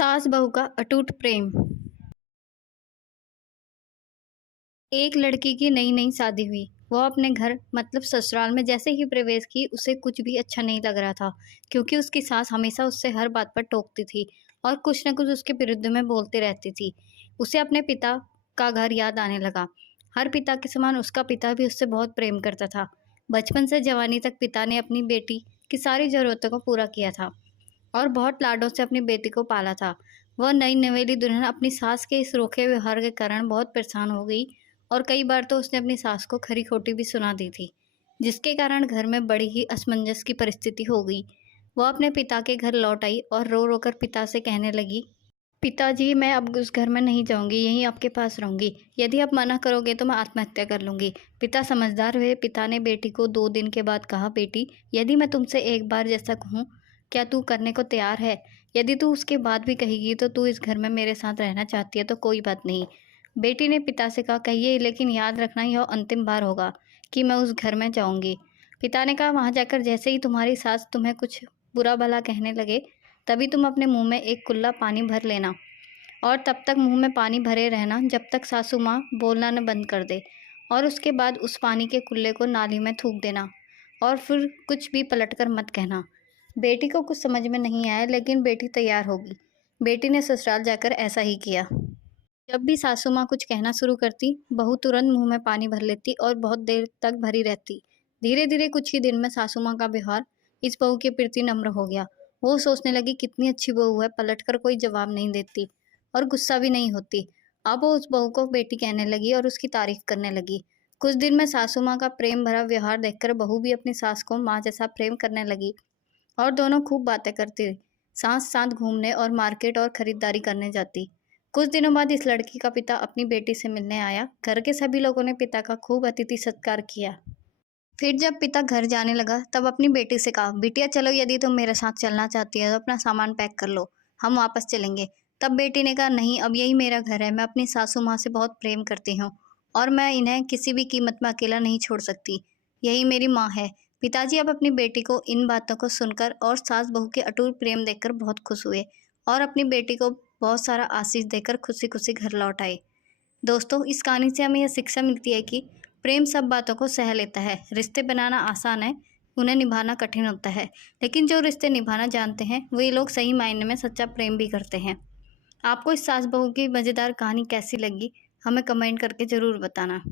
सास बहू का अटूट प्रेम। एक लड़की की नई नई शादी हुई। वह अपने घर मतलब ससुराल में जैसे ही प्रवेश की उसे कुछ भी अच्छा नहीं लग रहा था, क्योंकि उसकी सास हमेशा उससे हर बात पर टोकती थी और कुछ न कुछ उसके विरुद्ध में बोलती रहती थी। उसे अपने पिता का घर याद आने लगा। हर पिता के समान उसका पिता भी उससे बहुत प्रेम करता था। बचपन से जवानी तक पिता ने अपनी बेटी की सारी ज़रूरतों को पूरा किया था और बहुत लाडों से अपनी बेटी को पाला था। वह नई नवेली दुल्हन अपनी सास के इस रूखे व्यवहार के कारण बहुत परेशान हो गई और कई बार तो उसने अपनी सास को खरी खोटी भी सुना दी थी, जिसके कारण घर में बड़ी ही असमंजस की परिस्थिति हो गई। वह अपने पिता के घर लौट आई और रो रो कर पिता से कहने लगी, पिताजी, मैं अब उस घर में नहीं जाऊंगी, यहीं आपके पास रहूंगी। यदि आप मना करोगे तो मैं आत्महत्या कर लूंगी। पिता समझदार हुए। पिता ने बेटी को 2 दिन के बाद कहा, बेटी, यदि मैं तुमसे एक बार जैसा कहूँ, क्या तू करने को तैयार है? यदि तू उसके बाद भी कहेगी तो तू इस घर में मेरे साथ रहना चाहती है तो कोई बात नहीं। बेटी ने पिता से कहा, कहिए, लेकिन याद रखना यह अंतिम बार होगा कि मैं उस घर में जाऊंगी। पिता ने कहा, वहां जाकर जैसे ही तुम्हारी सास तुम्हें कुछ बुरा भला कहने लगे, तभी तुम अपने मुंह में एक कुल्ला पानी भर लेना और तब तक मुंह में पानी भरे रहना जब तक सासू माँ बोलना न बंद कर दे, और उसके बाद उस पानी के कुल्ले को नाली में थूक देना और फिर कुछ भी पलटकर मत कहना। बेटी को कुछ समझ में नहीं आया, लेकिन बेटी तैयार होगी। बेटी ने ससुराल जाकर ऐसा ही किया। जब भी सासू माँ कुछ कहना शुरू करती, बहू तुरंत मुंह में पानी भर लेती और बहुत देर तक भरी रहती। धीरे धीरे कुछ ही दिन में सासू माँ का व्यवहार इस बहू के प्रति नम्र हो गया। वो सोचने लगी, कितनी अच्छी बहू है, पलटकर कोई जवाब नहीं देती और गुस्सा भी नहीं होती। अब वो उस बहू को बेटी कहने लगी और उसकी तारीफ करने लगी। कुछ दिन में सासू माँ का प्रेम भरा व्यवहार देखकर बहू भी अपनी सास को माँ जैसा प्रेम करने लगी और दोनों खूब बातें करती। साथ साथ घूमने और मार्केट और खरीदारी करने जाती। कुछ दिनों बाद इस लड़की का पिता अपनी बेटी से मिलने आया। घर के सभी लोगों ने पिता का खूब अतिथि सत्कार किया। फिर जब पिता घर जाने लगा तब अपनी बेटी से कहा, बिटिया चलो, यदि तुम मेरे साथ चलना चाहती है तो अपना सामान पैक कर लो, हम वापस चलेंगे। तब बेटी ने कहा, नहीं, अब यही मेरा घर है। मैं अपनी सासू माँ से बहुत प्रेम करती हूँ और मैं इन्हें किसी भी कीमत में अकेला नहीं छोड़ सकती। यही मेरी माँ है। पिताजी अब अपनी बेटी को इन बातों को सुनकर और सास बहू के अटूट प्रेम देखकर बहुत खुश हुए और अपनी बेटी को बहुत सारा आशीष देकर खुशी खुशी घर लौट आए। दोस्तों, इस कहानी से हमें यह शिक्षा मिलती है कि प्रेम सब बातों को सह लेता है। रिश्ते बनाना आसान है, उन्हें निभाना कठिन होता है, लेकिन जो रिश्ते निभाना जानते हैं वही लोग सही मायने में सच्चा प्रेम भी करते हैं। आपको इस सास बहू की मज़ेदार कहानी कैसी लगी, हमें कमेंट करके ज़रूर बताना।